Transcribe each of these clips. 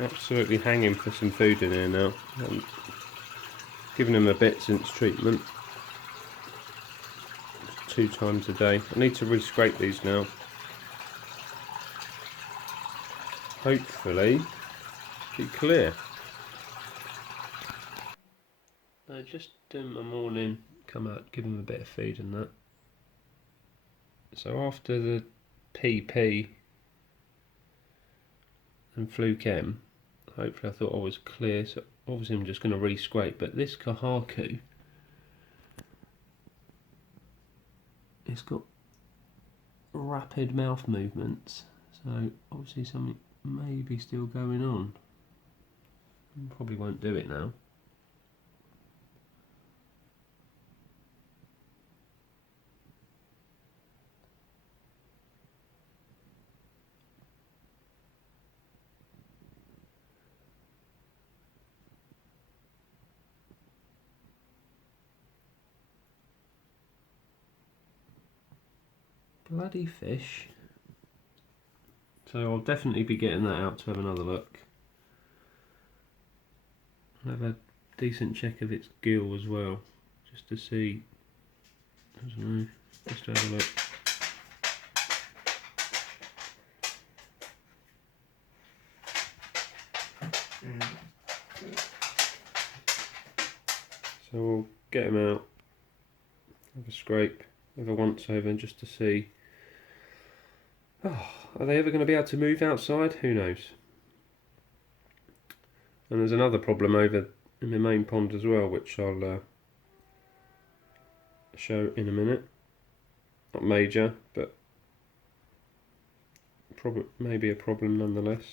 Absolutely hanging for some food in here now. Giving him a bit since treatment. 2 times a day. I need to re-scrape these now. Hopefully be clear. Just in the morning, come out, give him a bit of feed and that. So after the PP and Fluke M, hopefully I thought I was clear, so obviously I'm just going to re-scrape, but this Kahaku, it's got rapid mouth movements, so obviously something may be still going on. Probably won't do it now. Bloody fish. So I'll definitely be getting that out to have another look. I'll have a decent check of its gill as well, just to see, I don't know, just to have a look. So we'll get him out, have a scrape, have a once over just to see, are they ever going to be able to move outside? Who knows. And there's another problem over in the main pond as well, which I'll show in a minute. Not major, but maybe a problem nonetheless.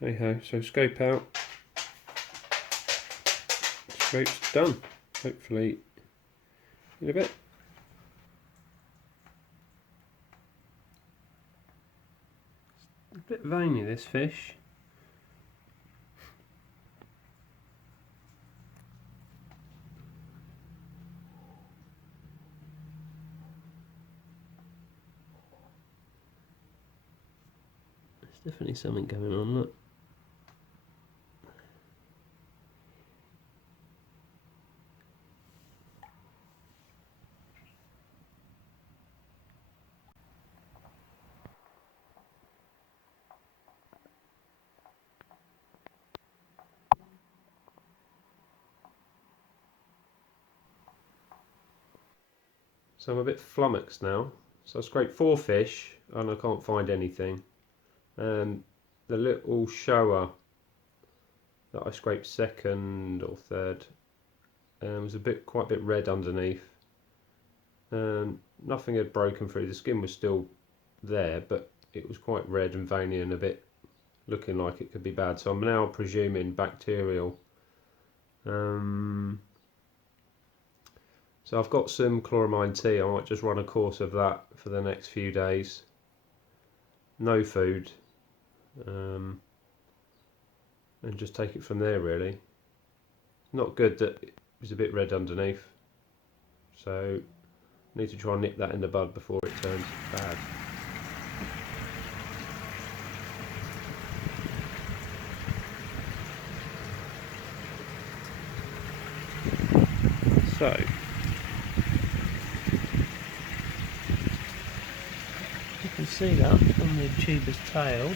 Hey ho, so scope out. Scope's done. Hopefully in a bit. It's a bit veiny, this fish. There's definitely something going on, look. So I'm a bit flummoxed now. So I scraped 4 fish and I can't find anything. And the little shower that I scraped second or third was quite a bit red underneath. Nothing had broken through. The skin was still there, but it was quite red and veiny and a bit looking like it could be bad. So I'm now presuming bacterial. So I've got some chloramine tea. I might just run a course of that for the next few days. No food, and just take it from there really. Not good that it was a bit red underneath, so I need to try and nip that in the bud before it turns bad. So you can see that on the tuber's tail.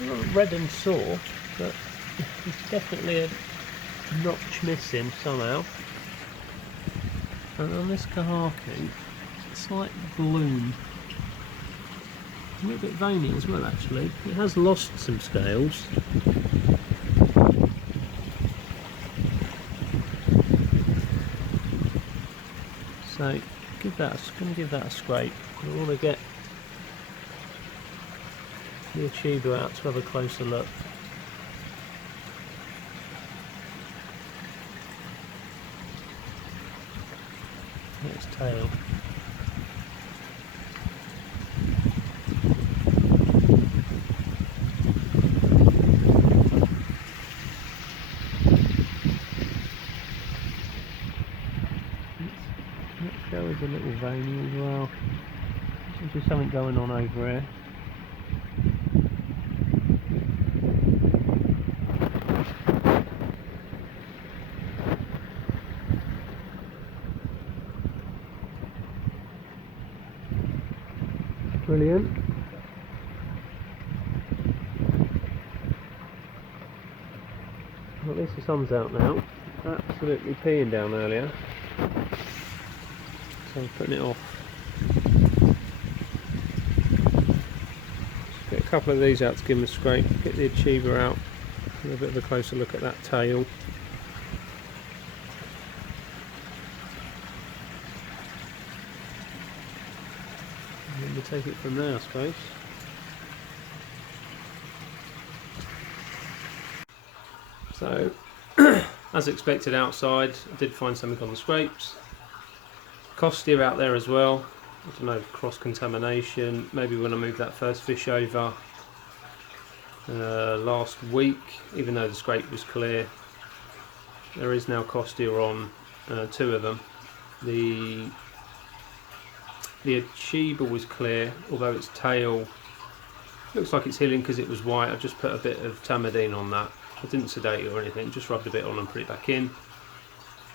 A little red and sore, but it's definitely a notch missing somehow. And on this Kahaku, it's a slight bloom. A little bit veiny as well actually. It has lost some scales. So going to give that a scrape. I want to get the tuber out to have a closer look. Its tail. There's a little veiny as well. There's just something going on over here. Brilliant. Well, at least the sun's out now. Absolutely peeing down earlier, so I'm putting it off. Just get a couple of these out to give them a scrape, get the achiever out, and a bit of a closer look at that tail. And then we'll take it from there, I suppose. So, as expected outside, I did find something on the scrapes. Costia out there as well. I don't know, cross-contamination. Maybe when I moved that first fish over last week, even though the scrape was clear, there is now Costia on two of them. The achiever was clear, although its tail looks like it's healing because it was white. I just put a bit of tamidine on that. I didn't sedate it or anything, just rubbed a bit on and put it back in.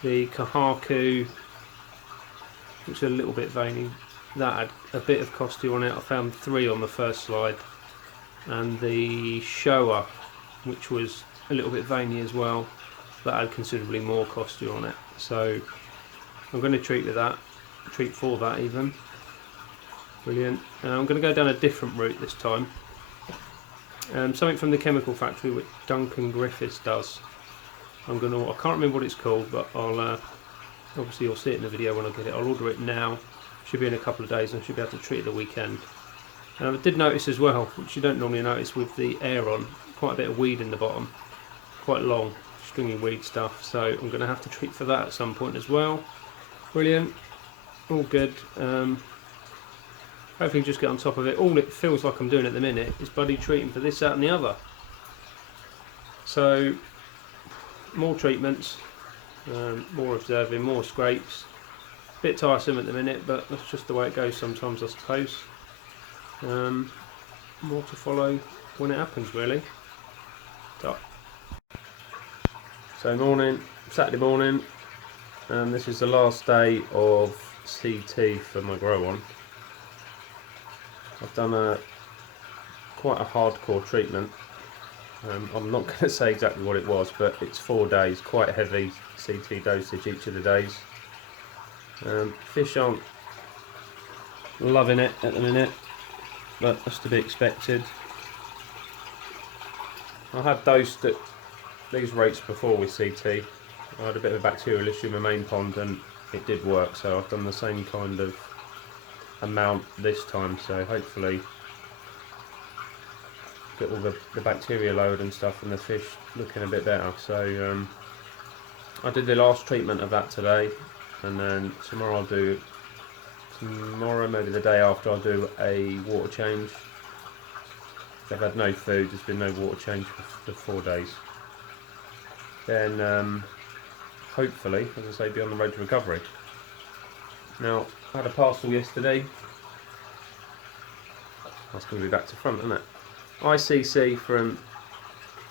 The kahaku, which is a little bit veiny, that had a bit of Costia on it. I found 3 on the first slide. And the showa, which was a little bit veiny as well, that had considerably more Costia on it. So I'm going to treat for that even. Brilliant. I'm going to go down a different route this time. Something from the chemical factory which Duncan Griffiths does. I can't remember what it's called, but I'll obviously you'll see it in the video when I get it. I'll order it now. Should be in a couple of days and I should be able to treat it the weekend. I did notice as well, which you don't normally notice with the air on, quite a bit of weed in the bottom. Quite long, stringy weed stuff, so I'm going to have to treat for that at some point as well. Brilliant. All good. Hopefully just get on top of it. All it feels like I'm doing at the minute is bloody treating for this, that and the other. So, more treatments, more observing, more scrapes. Bit tiresome at the minute, but that's just the way it goes sometimes, I suppose. More to follow when it happens, really. So morning, Saturday morning, and this is the last day of CT for my grow on. I've done quite a hardcore treatment. I'm not going to say exactly what it was, but it's 4 days, quite heavy CT dosage each of the days. Fish aren't loving it at the minute, but that's to be expected. I have dosed at these rates before with CT. I had a bit of a bacterial issue in my main pond and it did work, so I've done the same kind of amount this time, so hopefully get all the bacteria load and stuff and the fish looking a bit better. So I did the last treatment of that today, and then tomorrow maybe the day after, I'll do a water change. I've had no food, there's been no water change for 4 days. Then hopefully, as I say, be on the road to recovery. Now, I had a parcel yesterday. That's going to be back to front, isn't it? ICC from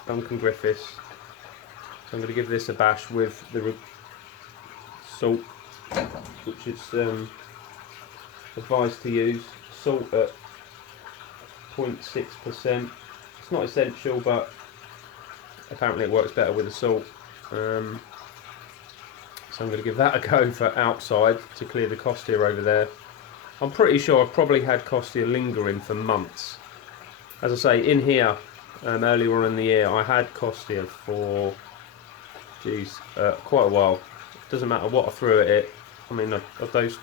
Duncan Griffiths. So I'm going to give this a bash with the salt, which is advised to use. Salt at 0.6%. It's not essential, but apparently it works better with the salt. So I'm going to give that a go for outside to clear the Costia over there. I'm pretty sure I've probably had Costia lingering for months. As I say, in here, earlier on in the year, I had Costia for, quite a while. Doesn't matter what I threw at it. I mean, I've dosed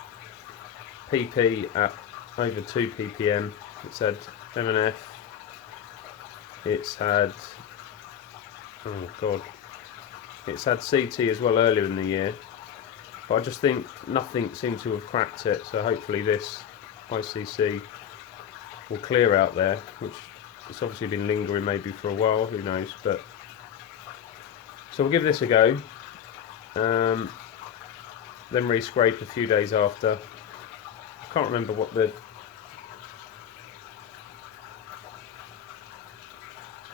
PP at over 2 ppm. It's had M&F. It's had, oh god, it's had CT as well earlier in the year. But I just think nothing seemed to have cracked it, so hopefully this ICC will clear out there, which it's obviously been lingering maybe for a while, who knows. But so we'll give this a go, then re-scrape a few days after, can't remember what the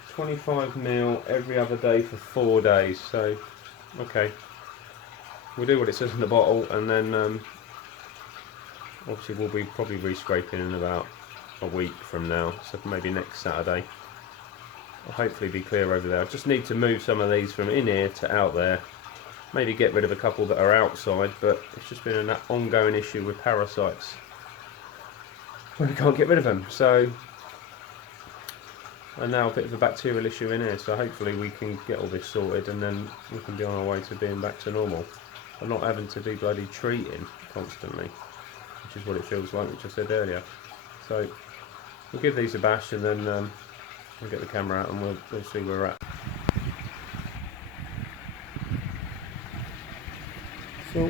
25 ml every other day for 4 days. So okay, we'll do what it says in the bottle, and then obviously we'll be probably re-scraping in about a week from now, so maybe next Saturday. I'll hopefully be clear over there. I just need to move some of these from in here to out there, maybe get rid of a couple that are outside, but it's just been an ongoing issue with parasites where we can't get rid of them. So, and now a bit of a bacterial issue in here, so hopefully we can get all this sorted and then we can be on our way to being back to normal. I'm not having to be bloody treating constantly, which is what it feels like, which I said earlier. So we'll give these a bash, and then we'll get the camera out and we'll see where we're at. So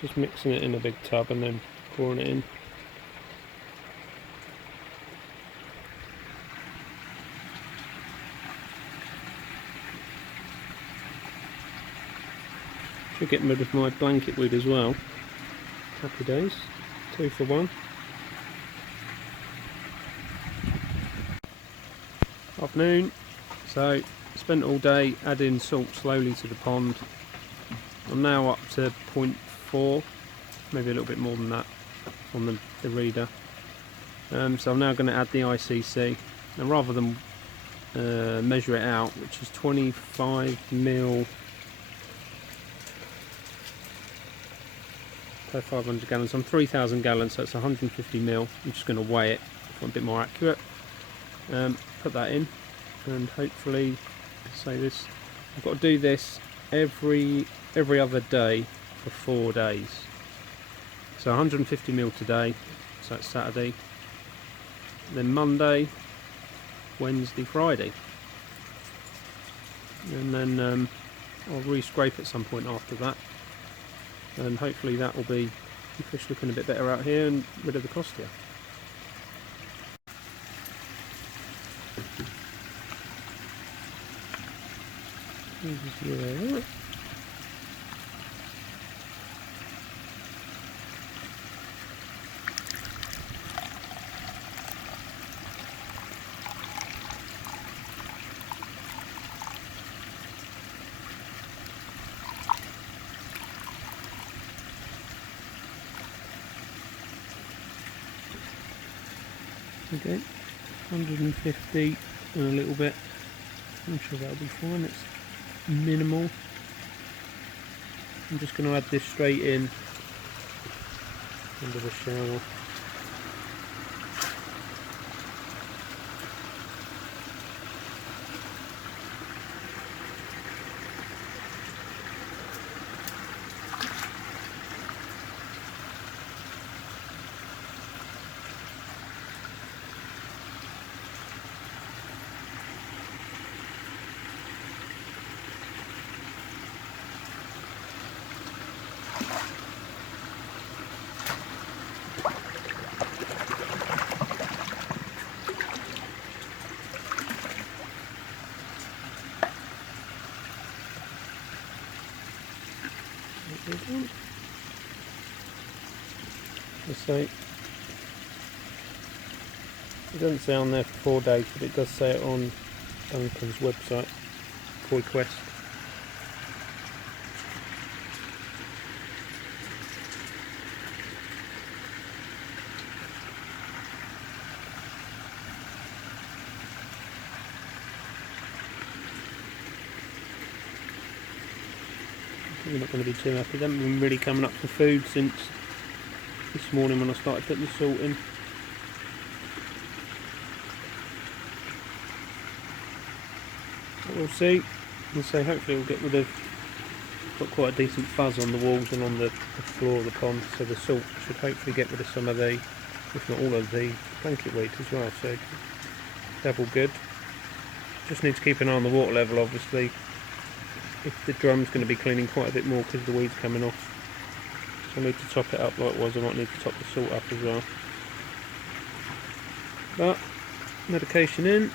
just mixing it in a big tub and then pouring it in. Should get rid of my blanket weed as well. Happy days, 2 for 1. Afternoon. So spent all day adding salt slowly to the pond. I'm now up to 0.4, maybe a little bit more than that on the reader. So I'm now going to add the ICC, and rather than measure it out, which is 25 ml per 500 gallons. I'm 3,000 gallons, so it's 150 ml. I'm just going to weigh it if I'm a bit more accurate. Put that in, and hopefully, say this, I've got to do this every other day for 4 days. So 150 ml today, so that's Saturday, then Monday, Wednesday, Friday, and then I'll re-scrape at some point after that, and hopefully that will be the fish looking a bit better out here and rid of the costia. Yeah. Okay, 150 and a little bit. I'm sure that'll be fine. It's minimal. I'm just going to add this straight in under the shower. So it doesn't say on there for 4 days, but it does say it on Duncan's website, Koi Quest. We're not going to be too happy. They haven't been really coming up for food since this morning when I started putting the salt in. But we'll see. And so hopefully we'll get rid of, got quite a decent fuzz on the walls and on the floor of the pond, so the salt should hopefully get rid of some of the, if not all of the, blanket weed as well, so double good. Just need to keep an eye on the water level obviously. If the drum's going to be cleaning quite a bit more because the weed's coming off. So I need to top it up likewise. I might need to top the salt up as well. But medication in.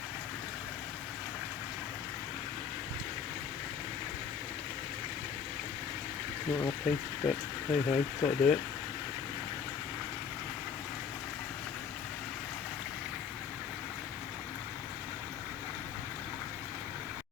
Not happy, but hey ho, got to do it.